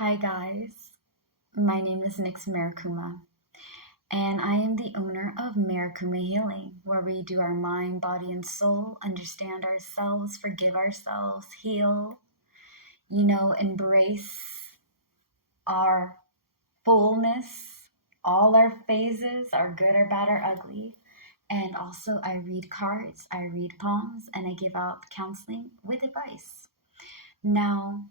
Hi guys, my name is Marikuma, and I am the owner of Marikuma Healing, where we do our mind, body, and soul, understand ourselves, forgive ourselves, heal, embrace our fullness, all our phases, our good, our bad, our ugly. And also, I read cards, I read palms, and I give out counseling with advice. Now,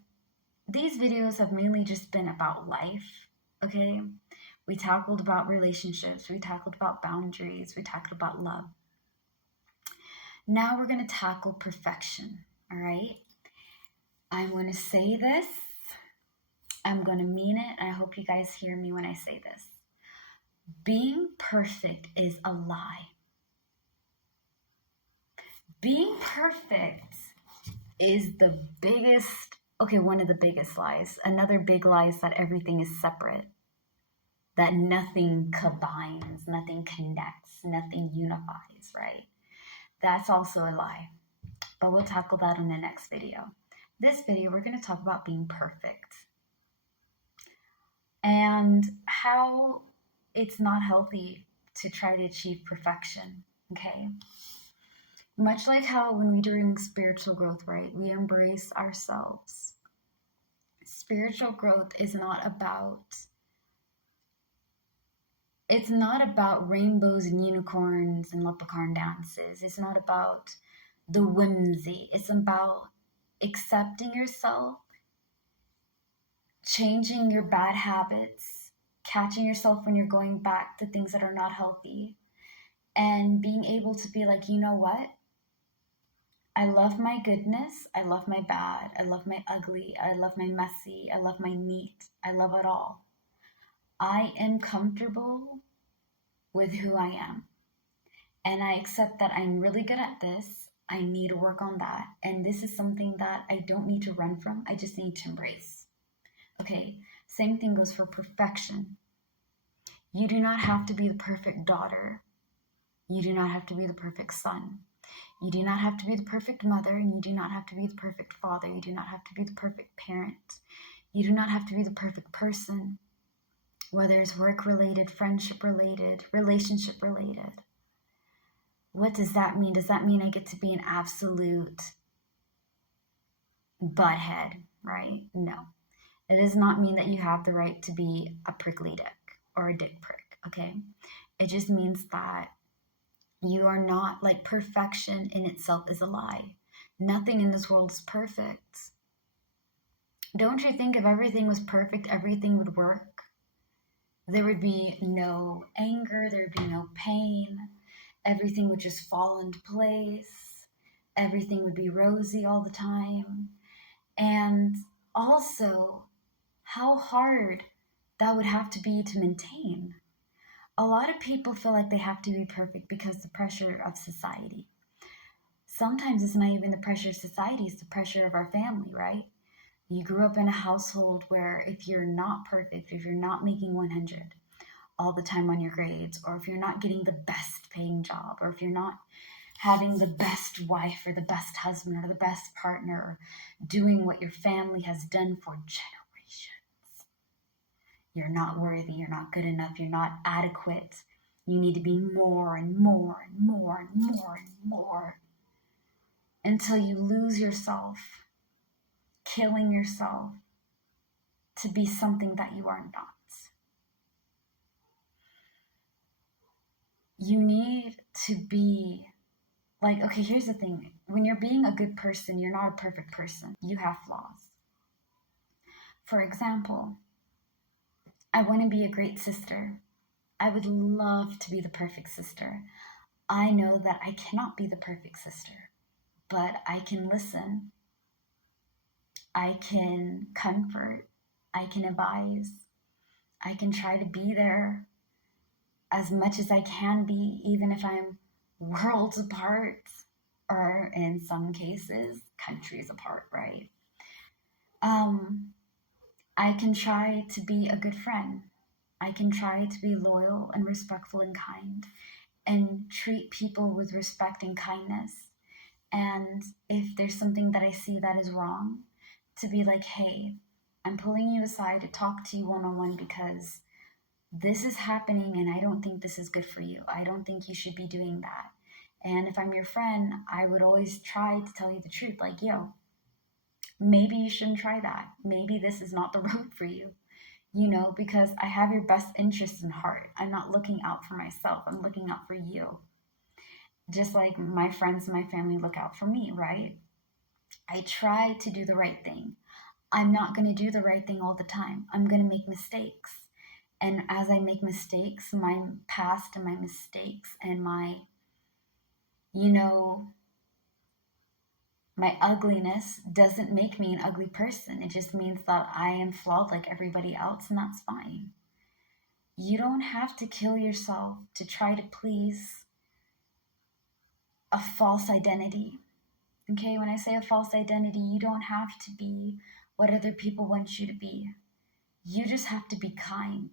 these videos have mainly just been about life, okay? We tackled about relationships, we tackled about boundaries, we tackled about love. Now we're going to tackle perfection, all right? I'm going to say this. I'm going to mean it. I hope you guys hear me when I say this. Being perfect is a lie. Being perfect is the biggest, one of the biggest lies. Another big lie is that everything is separate, that nothing combines, nothing connects, nothing unifies, right? That's also a lie, but we'll tackle that in the next video. This video, we're going to talk about being perfect and how it's not healthy to try to achieve perfection, okay? Much like how when we're doing spiritual growth, right, we embrace ourselves. Spiritual growth is not about, it's not about rainbows and unicorns and leprechaun dances. It's not about the whimsy. It's about accepting yourself, changing your bad habits, catching yourself when you're going back to things that are not healthy, and being able to be like, you know what? I love my goodness, I love my bad, I love my ugly, I love my messy, I love my neat, I love it all. I am comfortable with who I am. And I accept that I'm really good at this. I need to work on that. And this is something that I don't need to run from. I just need to embrace. Okay, same thing goes for perfection. You do not have to be the perfect daughter. You do not have to be the perfect son. You do not have to be the perfect mother, and you do not have to be the perfect father. You do not have to be the perfect parent. You do not have to be the perfect person, whether it's work-related, friendship-related, relationship-related. What does that mean? Does that mean I get to be an absolute butthead, right? No. It does not mean that you have the right to be a prickly dick or a dick prick, okay? It just means that you are not, like, perfection in itself is a lie. Nothing in this world is perfect. Don't you think if everything was perfect, everything would work? There would be no anger, there would be no pain. Everything would just fall into place. Everything would be rosy all the time. And also, how hard that would have to be to maintain. A lot of people feel like they have to be perfect because the pressure of society. Sometimes it's not even the pressure of society, it's the pressure of our family, right? You grew up in a household where if you're not perfect, if you're not making 100 all the time on your grades, or if you're not getting the best paying job, or if you're not having the best wife or the best husband or the best partner, or doing what your family has done for generations, you're not worthy, you're not good enough, you're not adequate. You need to be more and more and more and more and more until you lose yourself, killing yourself to be something that you are not. You need to be like, okay, here's the thing. When you're being a good person, you're not a perfect person. You have flaws. For example, I want to be a great sister. I would love to be the perfect sister. I know that I cannot be the perfect sister, but I can listen. I can comfort. I can advise. I can try to be there as much as I can be, even if I'm worlds apart, or in some cases, countries apart, right? I can try to be a good friend. I can try to be loyal and respectful and kind and treat people with respect and kindness. And if there's something that I see that is wrong, to be like, hey, I'm pulling you aside to talk to you one-on-one because this is happening and I don't think this is good for you. I don't think you should be doing that. And if I'm your friend, I would always try to tell you the truth. Like, yo, maybe you shouldn't try that. Maybe this is not the road for you, because I have your best interests in heart. I'm not looking out for myself. I'm looking out for you. Just like my friends and my family look out for me, right? I try to do the right thing. I'm not going to do the right thing all the time. I'm going to make mistakes. And as I make mistakes, my past and my mistakes and my ugliness doesn't make me an ugly person. It just means that I am flawed like everybody else, and that's fine. You don't have to kill yourself to try to please a false identity. Okay, when I say a false identity, you don't have to be what other people want you to be. You just have to be kind.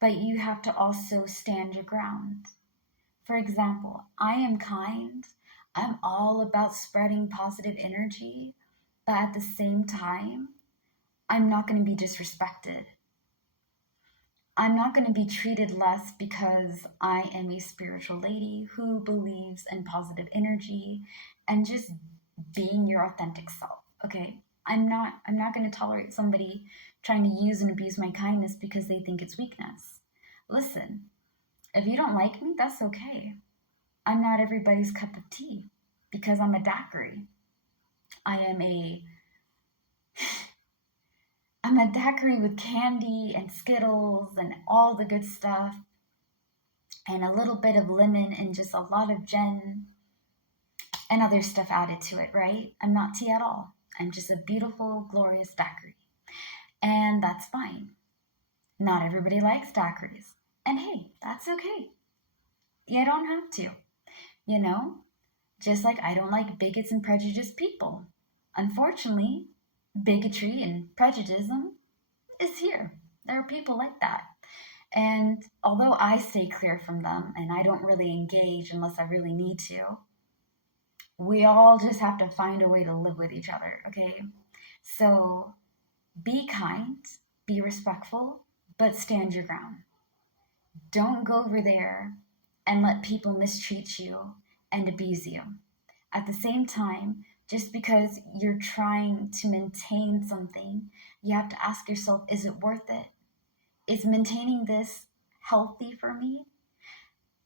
But you have to also stand your ground. For example, I am kind. I'm all about spreading positive energy, but at the same time, I'm not going to be disrespected. I'm not going to be treated less because I am a spiritual lady who believes in positive energy and just being your authentic self. Okay? I'm not going to tolerate somebody trying to use and abuse my kindness because they think it's weakness. Listen, if you don't like me, that's okay. I'm not everybody's cup of tea because I'm a daiquiri. I'm a daiquiri with candy and Skittles and all the good stuff and a little bit of lemon and just a lot of gin and other stuff added to it, right? I'm not tea at all. I'm just a beautiful, glorious daiquiri. And that's fine. Not everybody likes daiquiris. And hey, that's okay. You don't have to. Just like I don't like bigots and prejudiced people. Unfortunately, bigotry and prejudice is here. There are people like that. And although I stay clear from them and I don't really engage unless I really need to, we all just have to find a way to live with each other, okay? So be kind, be respectful, but stand your ground. Don't go over there and let people mistreat you and abuse you. At the same time, just because you're trying to maintain something, you have to ask yourself, is it worth it? Is maintaining this healthy for me?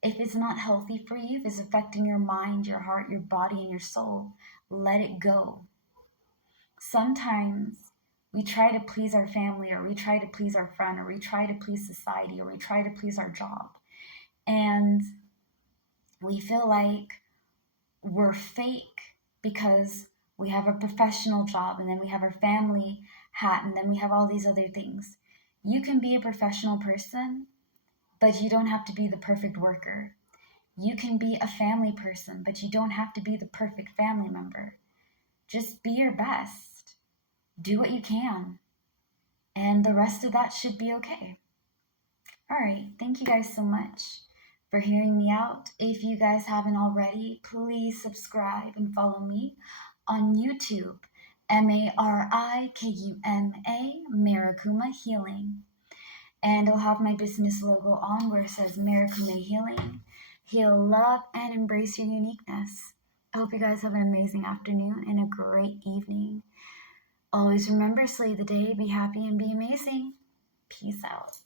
If it's not healthy for you, if it's affecting your mind, your heart, your body, and your soul, let it go. Sometimes we try to please our family, or we try to please our friend, or we try to please society, or we try to please our job. And we feel like we're fake because we have a professional job, and then we have our family hat, and then we have all these other things. You can be a professional person, but you don't have to be the perfect worker. You can be a family person, but you don't have to be the perfect family member. Just be your best. Do what you can. And the rest of that should be okay. All right. Thank you guys so much for hearing me out. If you guys haven't already, please subscribe and follow me on YouTube. Marikuma, Marikuma Healing. And I'll have my business logo on where it says Marikuma Healing. Heal, love, and embrace your uniqueness. I hope you guys have an amazing afternoon and a great evening. Always remember, slay the day, be happy, and be amazing. Peace out.